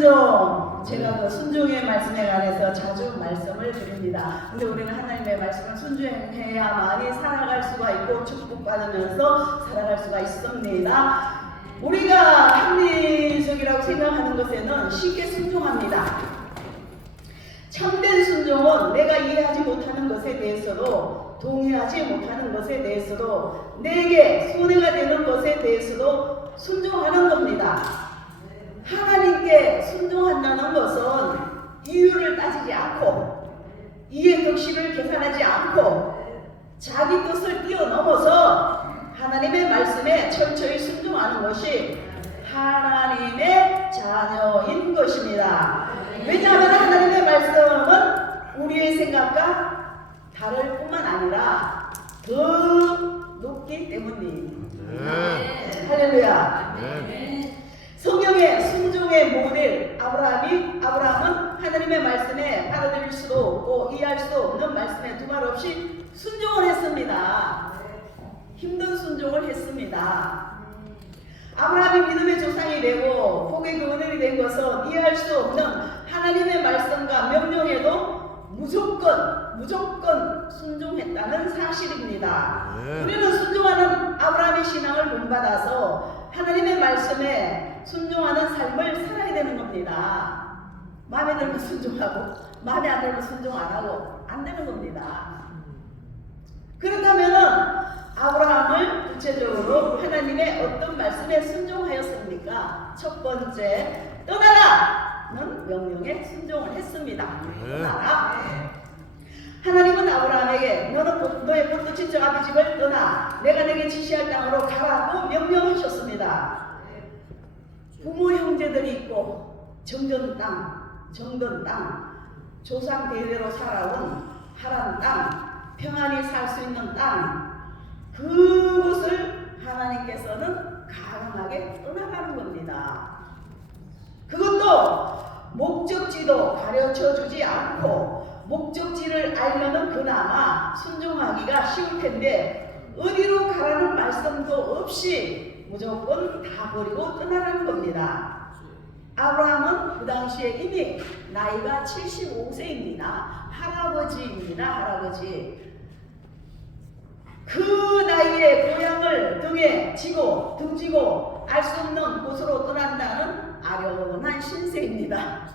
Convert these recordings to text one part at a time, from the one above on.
순종. 제가 그 순종의 말씀에 관해서 자주 말씀을 드립니다. 근데 우리는 하나님의 말씀을 순종해야만이 살아갈 수가 있고 축복받으면서 살아갈 수가 있습니다. 우리가 합리적이라고 생각하는 것에는 쉽게 순종합니다. 참된 순종은 내가 이해하지 못하는 것에 대해서도, 동의하지 못하는 것에 대해서도, 내게 손해가 되는 것에 대해서도 순종하는 겁니다. 하나님께 순종한다는 것은 이유를 따지지 않고, 이해 득실을 계산하지 않고, 자기 뜻을 뛰어넘어서 하나님의 말씀에 철저히 순종하는 것이 하나님의 자녀인 것입니다. 왜냐하면 하나님의 말씀은 우리의 생각과 다를 뿐만 아니라 더 높기 때문입니다. 할렐루야. 성경의 순종의 모델 아브라함은 하나님의 말씀에 받아들일 수도 없고 이해할 수도 없는 말씀에 두말 없이 순종을 했습니다. 힘든 순종을 했습니다. 아브라함이 믿음의 조상이 되고 복의 근원이 된 것은 이해할 수 없는 하나님의 말씀과 명령에도 무조건 순종했다는 사실입니다. 우리는 순종하는 아브라함의 신앙을 본받아서 하나님의 말씀에 순종하는 삶을 살아야 되는 겁니다. 마음에 들면 순종하고 마음에 안 들면 순종 안 하고 안 되는 겁니다. 그렇다면은 아브라함을 구체적으로 하나님의 어떤 말씀에 순종하였습니까? 첫 번째, 떠나라는 명령에 순종을 했습니다. 떠나라. 하나님은 아브라함에게 너는 너의 본토 친척 아비 집을 떠나 내가 내게 지시할 땅으로 가라고 명령하셨습니다. 부모 형제들이 있고 정든 땅, 조상 대대로 살아온 하란 땅, 평안히 살 수 있는 땅, 그곳을 하나님께서는 강하게 떠나가는 겁니다. 그것도 목적지도 가르쳐 주지 않고 목적지를 알면은 그나마 순종하기가 쉬울 텐데 어디로 가라는 말씀도 없이 무조건 다 버리고 떠나라는 겁니다. 아브라함은 그 당시에 이미 나이가 75세입니다. 할아버지입니다. 할아버지. 그 나이에 고향을 등에 지고 등지고 알 수 없는 곳으로 떠난다는 아련한 신세입니다.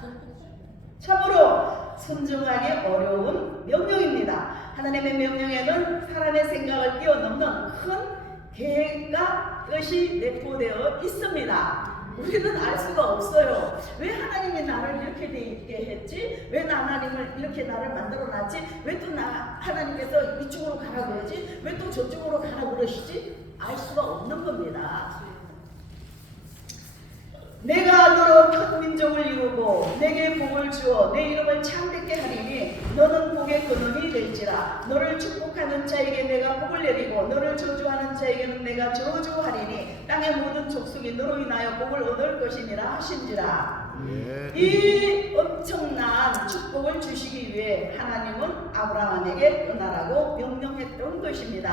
참으로 순종하기 어려운 명령입니다. 하나님의 명령에는 사람의 생각을 뛰어넘는 큰 계획과 뜻이 내포되어 있습니다. 우리는 알 수가 없어요. 왜 하나님이 나를 이렇게 돼 있게 했지? 왜 하나님을 이렇게 나를 만들어 놨지? 왜 또 하나님께서 이쪽으로 가라 그러지? 왜 또 저쪽으로 가라 그러시지? 알 수가 없는 겁니다. 내가 너로 큰 민족을 이루고 내게 복을 주어 내 이름을 창대케 하리니 너는 복의 근원이 될지라. 너를 축복하는 자에게 내가 복을 내리고 너를 저주하는 자에게는 내가 저주하리니 땅의 모든 족속이 너로 인하여 복을 얻을 것이니라 하신지라. 이 엄청난 축복을 주시기 위해 하나님은 아브라함에게 떠나라고 명령했던 것입니다.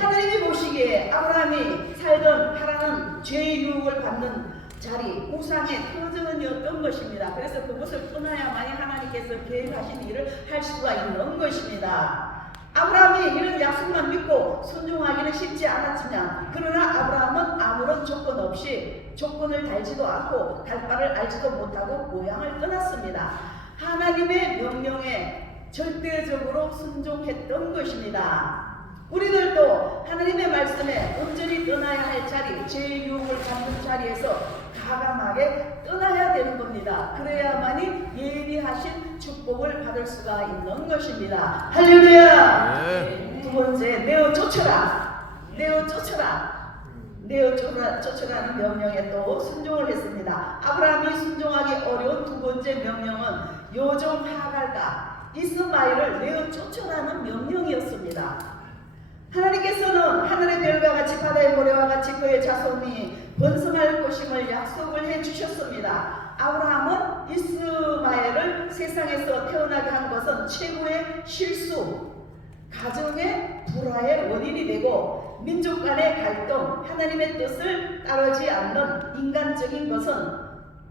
하나님이 보시기에 아브라함이 살던 하라는 죄의 유혹을 받는 자리, 우상의 터전이었던 것입니다. 그래서 그것을 떠나야만이 하나님께서 계획하신 일을 할 수가 있는 것입니다. 아브라함이 이런 약속만 믿고 순종하기는 쉽지 않았지만 그러나 아브라함은 아무런 조건 없이 조건을 달지도 않고 갈 바를 알지도 못하고 고향을 떠났습니다. 하나님의 명령에 절대적으로 순종했던 것입니다. 우리들도 하나님의 말씀에 온전히 떠나야 할 자리, 죄의 유혹을 받는 자리에서 과감하게 떠나야 되는 겁니다. 그래야만이 예비하신 축복을 받을 수가 있는 것입니다. 할렐루야. 두 번째, 내어 쫓아라. 쫓아라는 명령에 또 순종을 했습니다. 아브라함이 순종하기 어려운 두 번째 명령은 요종 하갈과 이스마엘을 내어 쫓아라는 명령이었습니다. 하나님께서는 하늘의 별과 같이 바다의 모래와 같이 그의 자손이 번성할 것임을 약속을 해주셨습니다. 아브라함은 이스마엘을 세상에서 태어나게 한 것은 최고의 실수, 가정의 불화의 원인이 되고 민족 간의 갈등, 하나님의 뜻을 따르지 않는 인간적인 것은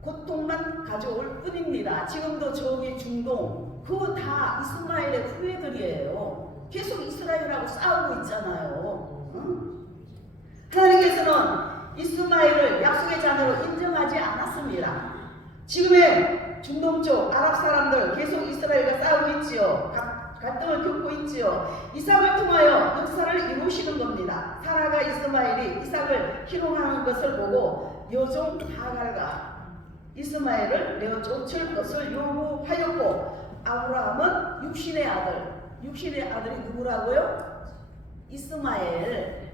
고통만 가져올 뿐입니다. 지금도 저기 중동 그거 다 이스마엘의 후예들이에요. 계속 이스라엘하고 싸우고 있잖아요. 응? 하나님께서는 이스마엘을 약속의 자녀로 인정하지 않았습니다. 지금의 중동 쪽 아랍 사람들 계속 이스라엘과 싸우고 있지요. 갈등을 겪고 있지요. 이삭을 통하여 역사를 이루시는 겁니다. 사라가 이스마엘이 이삭을 희롱하는 것을 보고 여종 하갈과 이스마엘을 내어 쫓을 것을 요구하였고, 아브라함은 육신의 아들이 누구라고요? 이스마엘.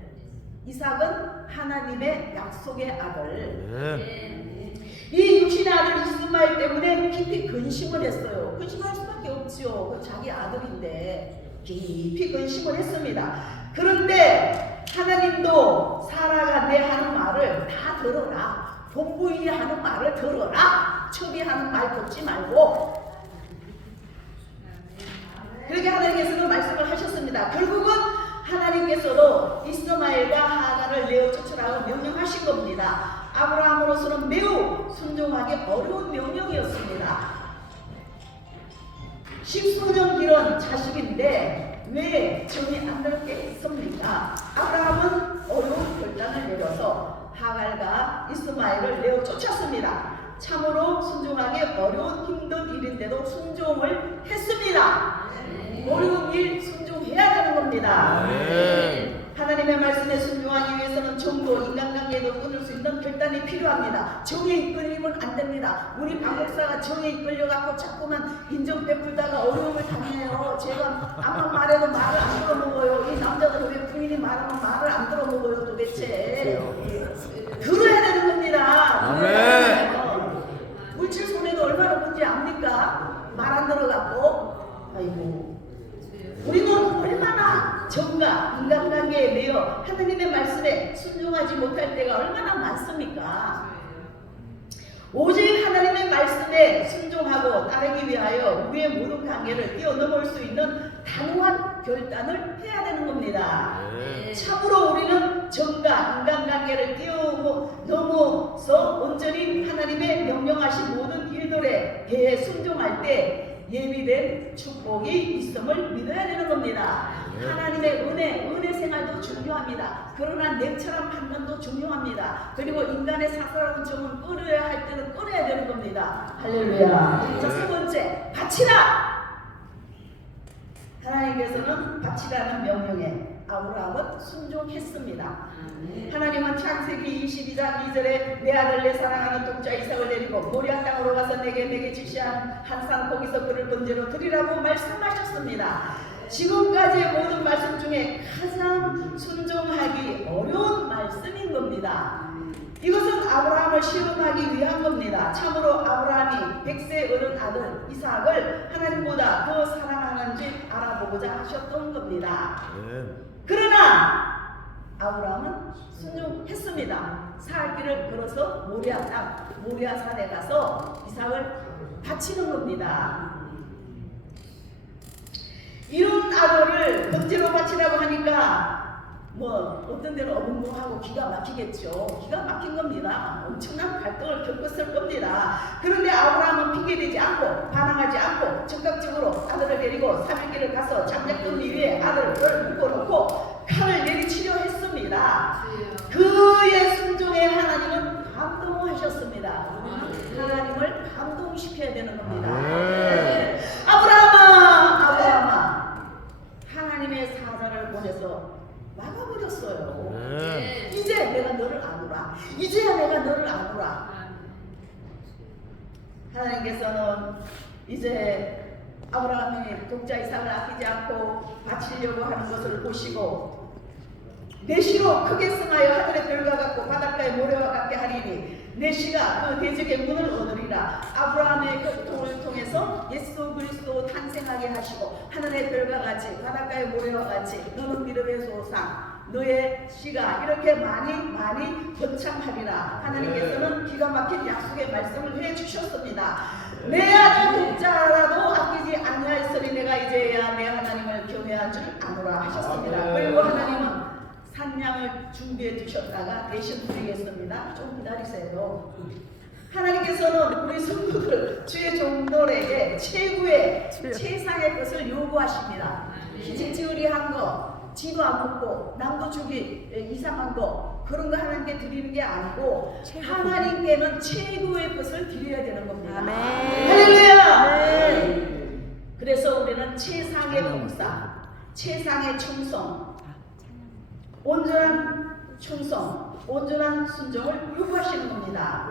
이삭은 하나님의 약속의 아들. 이 육신의 아들 이스마엘 때문에 깊이 근심을 했어요. 근심할 수밖에 없지요. 그 자기 아들인데 깊이 근심을 했습니다. 그런데 하나님도 사라가 내 하는 말을 다 들어라. 본부인이 하는 말을 들어라. 첩이하는 말 듣지 말고. 그렇게 하나님께서는 말씀을 하셨습니다. 결국은 하나님께서도 이스마엘과 하갈을 내어 쫓으라고 명령하신 겁니다. 아브라함으로서는 매우 순종하기 어려운 명령이었습니다. 10수년 기른 자식인데 왜 정이 안 들게 했습니까? 아브라함은 어려운 결단을 내려서 하갈과 이스마엘을 내어 쫓았습니다. 참으로 순종하기 어려운 힘든 일인데도 순종을 했습니다. 어려운 일 순종해야 되는 겁니다. 하나님의 말씀에 순종하기 위해서는 정도, 인간관계도 끊을 수 있는 결단이 필요합니다. 정에 이끌리면 안 됩니다. 우리 박 목사가 정에 이끌려갖고 자꾸만 인정 베풀다가 어려움을 당해요. 제가 아무 말해도 말을 안 들어먹어요. 이 남자들은 왜 부인이 말하면 말을 안 들어먹어요 도대체. 들어야 되는 겁니다. 물질 손해도 얼마나 뭔지 압니까? 말 안 들어갖고. 아이고. 우리는 얼마나 정과 인간관계에 매여 하나님의 말씀에 순종하지 못할 때가 얼마나 많습니까? 오직 하나님의 말씀에 순종하고 따르기 위하여 우리의 모든 관계를 뛰어넘을 수 있는 단호한 결단을 해야 되는 겁니다. 참으로 우리는 정과 인간관계를 뛰어넘어서 온전히 하나님의 명령하신 모든 일들에 대해 순종할 때 예비된 축복이 있음을 믿어야 되는 겁니다. 하나님의 은혜 생활도 중요합니다. 그러나 냉철한 판단도 중요합니다. 그리고 인간의 사사로운 정은 끊어야 할 때는 끊어야 되는 겁니다. 할렐루야. 자, 세 번째, 바치라. 하나님께서는 바치라는 명령에 아브라함은 순종했습니다. 하나님은 창세기 22장 2절에 내 아들 내 사랑하는 독자 이삭을 데리고 모리아 땅으로 가서 내게 지시한 한 산 거기서 그를 번제로 드리라고 말씀하셨습니다. 지금까지의 모든 말씀 중에 가장 순종하기 어려운 말씀인 겁니다. 이것은 아브라함을 시험하기 위한 겁니다. 참으로 아브라함이 100세 어른 아들 이삭을 하나님보다 더 사랑하는지 알아보고자 하셨던 겁니다. 그러나 아브라함은 순종했습니다. 살 길을 걸어서 모리아 땅, 모리아 산에 가서 이삭을 바치는 겁니다. 이런 아들을 번제로 바치라고 하니까 뭐 어떤 데는 어벙벙하고 기가 막히겠죠. 기가 막힌 겁니다. 엄청난 갈등을 겪었을 겁니다. 그런데 아브라함은 핑계대지 않고 반항하지 않고 즉각적으로 아들을 데리고 3일길을 가서 장작더미 위에 아들을 묶어놓고 칼을 내리치려 했습니다. 그의 순종에 하나님은 감동하셨습니다. 하나님을 감동시켜야 되는 겁니다. 아브라함아, 하나님의 사자를 보내서 막아버렸어요. 이제 내가 너를 아노라. 이제야 내가 너를 아노라. 하나님께서는 이제 아브라함이 독자 이삭을 아끼지 않고 바치려고 하는 것을 보시고 내 시로 크게 승하여 하늘의 별과 같고 바닷가의 모래와 같게 하리니 내 시가 그 대적의 문을 얻으리라. 아브라함의 고통을 통해서 예수 그리스도 탄생하게 하시고 하늘의 별과 같이 바닷가의 모래와 같이 너는 믿음의 소상 너의 씨가 이렇게 많이 번창하리라. 하나님께서는 기가 막힌 약속의 말씀을 해주셨습니다. 내 아들 독자라도 아끼지 아니하였으니 내가 이제야 내 하나님을 경외한 줄 아노라 하셨습니다. 그리고 하나님은 산양을 준비해 두셨다가 대신 드리겠습니다. 좀 기다리세요. 하나님께서는 우리 성도들 주의 종들에게 최고의 최상의 것을 요구하십니다. 기집지으리한 거, 지도 안 먹고 남도 주기 이상한 거 그런 거 하나님께 드리는 게 아니고 하나님께는 최고의 것을 드려야 되는 겁니다. 아멘. 할렐루야. 아멘. 그래서 우리는 최상의 봉사, 최상의 충성, 온전한 충성, 온전한 순종을 요구하시는 겁니다.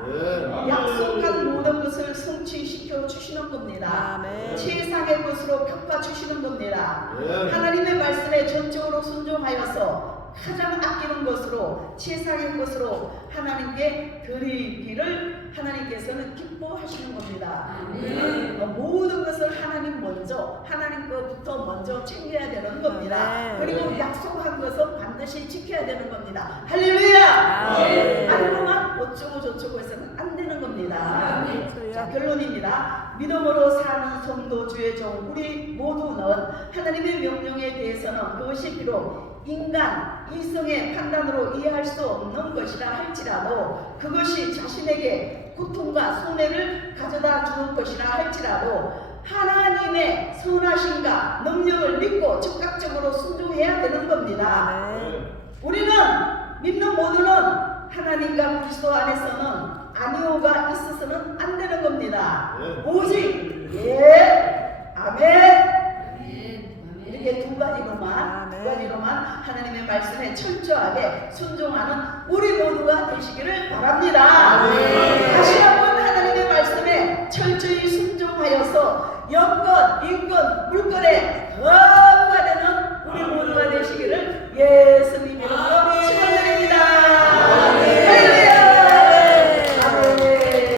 약속한 모든 것을 성취시켜 주시는 겁니다. 아멘. 최상의 것으로 갚아 주시는 겁니다. 하나님의 말씀에 전적으로 순종하여서 가장 아끼는 것으로 최상의 것으로 하나님께 드리기를 하나님께서는 기뻐하시는 겁니다. 모든 것을 하나님 먼저, 하나님 것부터 먼저 챙겨야 되는 겁니다. 그리고 약속한 것은 반드시 지켜야 되는 겁니다. 할렐루야! 알고만 어쩌고 저쩌고 해서는 안 되는 겁니다. 자, 결론입니다. 믿음으로 사는 성도 주의 종 우리 모두는 하나님의 명령에 대해서는 그것이 비록 인간 이성의 판단으로 이해할 수 없는 것이라 할지라도 그것이 자신에게 고통과 손해를 가져다 주는 것이라 할지라도 하나님의 선하심과 능력을 믿고 즉각적으로 순종해야 되는 겁니다. 우리는 믿는 모두는 하나님과 그리스도 안에서는 아니오가 있어서는 안 되는 겁니다. 오직 아멘. 이렇게 두 가지로만 하나님의 말씀에 철저하게 순종하는 우리 모두가 되시기를 바랍니다. 다시 한번 하나님의 말씀에 철저히 순종하여서 영권, 인권, 물권에 더